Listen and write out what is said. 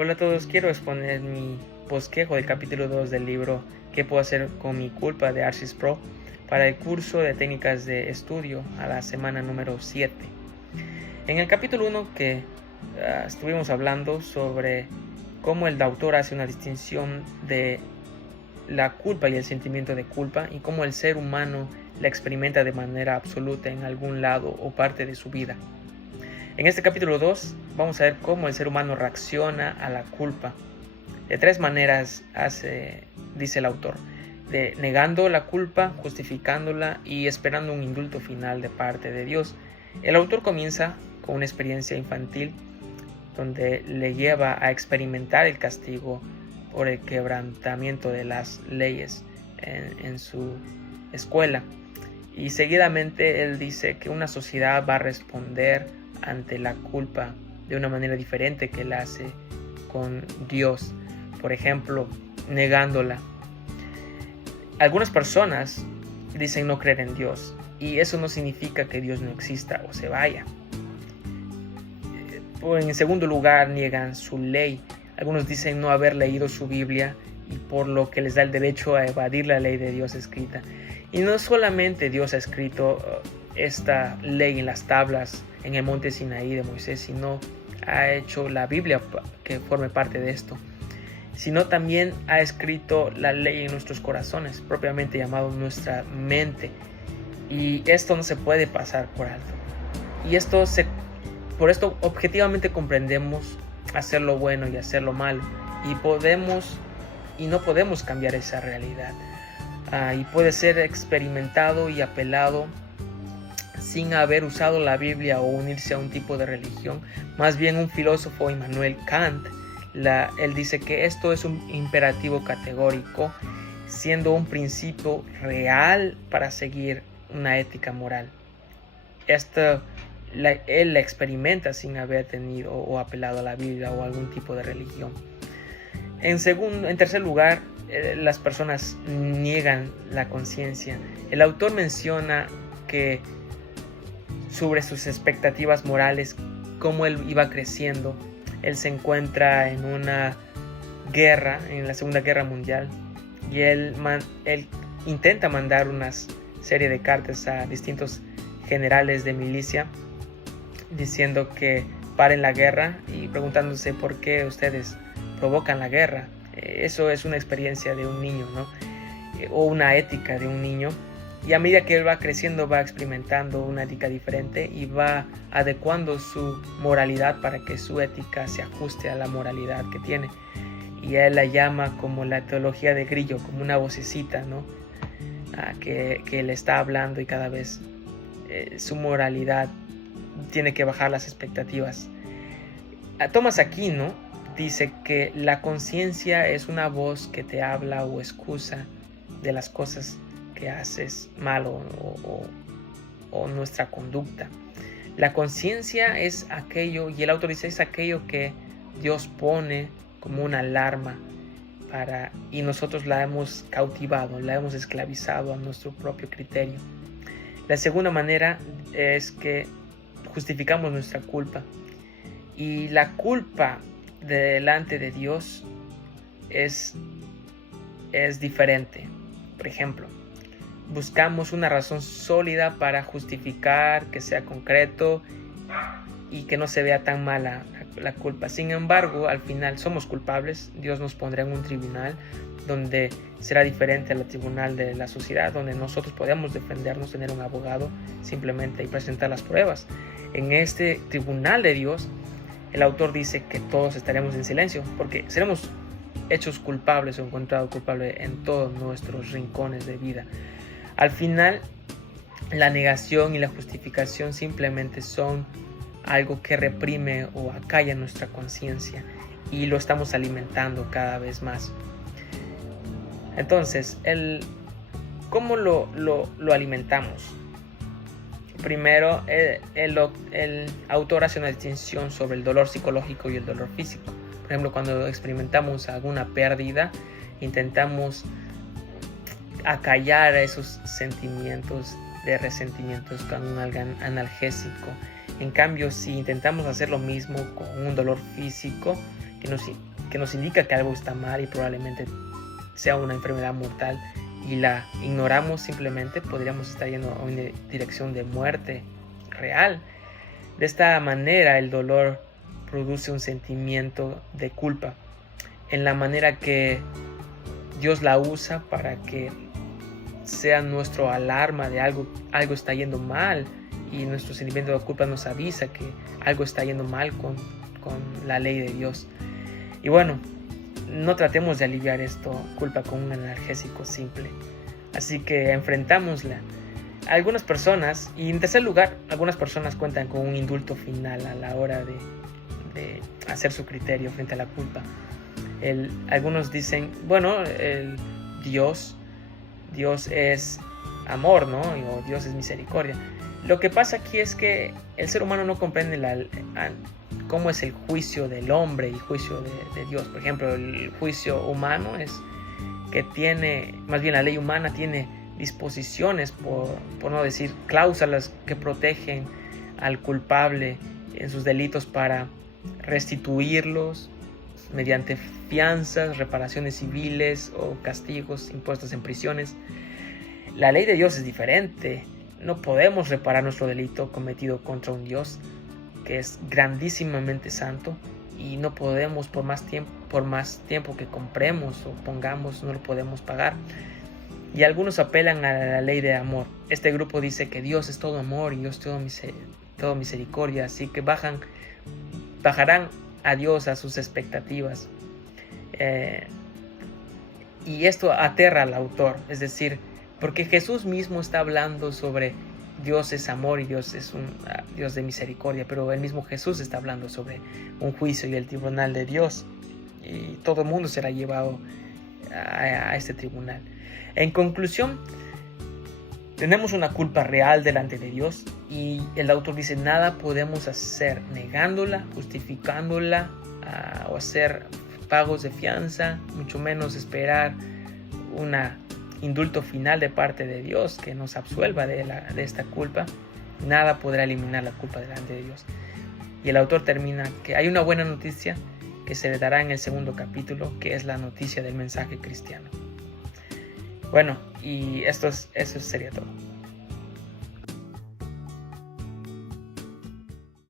Hola a todos, quiero exponer mi bosquejo del capítulo 2 del libro ¿Qué puedo hacer con mi culpa? De Arcis Pro para el curso de técnicas de estudio a la semana número 7. En el capítulo 1 que estuvimos hablando sobre cómo el autor hace una distinción de la culpa y el sentimiento de culpa y cómo el ser humano la experimenta de manera absoluta en algún lado o parte de su vida. En este capítulo 2 vamos a ver cómo el ser humano reacciona a la culpa. De 3 maneras dice el autor: negando la culpa, justificándola y esperando un indulto final de parte de Dios. El autor comienza con una experiencia infantil donde le lleva a experimentar el castigo por el quebrantamiento de las leyes en su escuela. Y seguidamente él dice que una sociedad va a responder ante la culpa de una manera diferente que la hace con Dios. Por ejemplo, negándola. Algunas personas dicen no creer en Dios, y eso no significa que Dios no exista o se vaya. En segundo lugar, niegan su ley. Algunos dicen no haber leído su Biblia, y por lo que les da el derecho a evadir la ley de Dios escrita. Y no solamente Dios ha escrito esta ley en las tablas en el monte Sinaí de Moisés, sino ha hecho la Biblia que forme parte de esto, sino también ha escrito la ley en nuestros corazones, propiamente llamado nuestra mente, y esto no se puede pasar por alto. Y por esto objetivamente comprendemos hacer lo bueno y hacer lo malo, y no podemos cambiar esa realidad. Y puede ser experimentado y apelado sin haber usado la Biblia o unirse a un tipo de religión. Más bien un filósofo, Immanuel Kant, él dice que esto es un imperativo categórico, siendo un principio real para seguir una ética moral. Él la experimenta sin haber tenido o apelado a la Biblia o a algún tipo de religión. En tercer lugar, las personas niegan la conciencia. El autor menciona que sobre sus expectativas morales, cómo él iba creciendo. Él se encuentra en una guerra, en la Segunda Guerra Mundial, y él intenta mandar una serie de cartas a distintos generales de milicia diciendo que paren la guerra y preguntándose por qué ustedes provocan la guerra. Eso es una experiencia de un niño, ¿no? O una ética de un niño. Y a medida que él va creciendo, va experimentando una ética diferente y va adecuando su moralidad para que su ética se ajuste a la moralidad que tiene. Y él la llama como la teología de Grillo, como una vocecita, ¿no? Que le está hablando, y cada vez su moralidad tiene que bajar las expectativas. Thomas Aquino dice que la conciencia es una voz que te habla o excusa de las cosas que haces mal o nuestra conducta. La conciencia es aquello, y el autor dice, es aquello que Dios pone como una alarma y nosotros la hemos cautivado, la hemos esclavizado a nuestro propio criterio. La segunda manera es que justificamos nuestra culpa, y la culpa delante de Dios es diferente. Por ejemplo, buscamos una razón sólida para justificar, que sea concreto y que no se vea tan mala la culpa. Sin embargo, al final somos culpables. Dios nos pondrá en un tribunal donde será diferente al tribunal de la sociedad, donde nosotros podemos defendernos, tener un abogado simplemente y presentar las pruebas. En este tribunal de Dios, el autor dice que todos estaremos en silencio, porque seremos hechos culpables o encontrados culpables en todos nuestros rincones de vida. Al final, la negación y la justificación simplemente son algo que reprime o acalla nuestra conciencia, y lo estamos alimentando cada vez más. Entonces, ¿cómo lo alimentamos? Primero, el autor hace una distinción sobre el dolor psicológico y el dolor físico. Por ejemplo, cuando experimentamos alguna pérdida, intentamos acallar esos sentimientos de resentimientos con un analgésico. En cambio, si intentamos hacer lo mismo con un dolor físico que nos que nos indica que algo está mal y probablemente sea una enfermedad mortal, y la ignoramos simplemente, podríamos estar yendo a una dirección de muerte real. De esta manera el dolor produce un sentimiento de culpa, en la manera que Dios la usa para que sea nuestro alarma de algo está yendo mal, y nuestro sentimiento de culpa nos avisa que algo está yendo mal con la ley de Dios. Y bueno, no tratemos de aliviar esta culpa con un analgésico simple, así que enfrentámosla. Algunas personas, y en tercer lugar, algunas personas cuentan con un indulto final a la hora de hacer su criterio frente a la culpa. Algunos dicen, bueno, Dios es amor, ¿no? O Dios es misericordia. Lo que pasa aquí es que el ser humano no comprende cómo es el juicio del hombre y el juicio de Dios. Por ejemplo, el juicio humano es que más bien la ley humana tiene disposiciones, por no decir cláusulas, que protegen al culpable en sus delitos para restituirlos mediante fianzas, reparaciones civiles o castigos impuestos en prisiones. La ley de Dios es diferente. No podemos reparar nuestro delito cometido contra un Dios que es grandísimamente santo, y no podemos, por más tiempo que compremos o pongamos, no lo podemos pagar. Y algunos apelan a la ley de amor. Este grupo dice que Dios es todo amor y Dios todo misericordia, así que bajarán a Dios a sus expectativas. Y esto aterra al autor, es decir, porque Jesús mismo está hablando sobre Dios es amor y Dios es un Dios de misericordia, pero el mismo Jesús está hablando sobre un juicio y el tribunal de Dios, y todo el mundo será llevado a este tribunal. En conclusión, tenemos una culpa real delante de Dios, y el autor dice: nada podemos hacer negándola, justificándola, o hacer pagos de fianza, mucho menos esperar un indulto final de parte de Dios que nos absuelva de esta culpa. Nada podrá eliminar la culpa delante de Dios. Y el autor termina que hay una buena noticia que se le dará en el segundo capítulo, que es la noticia del mensaje cristiano. Bueno, y eso sería todo.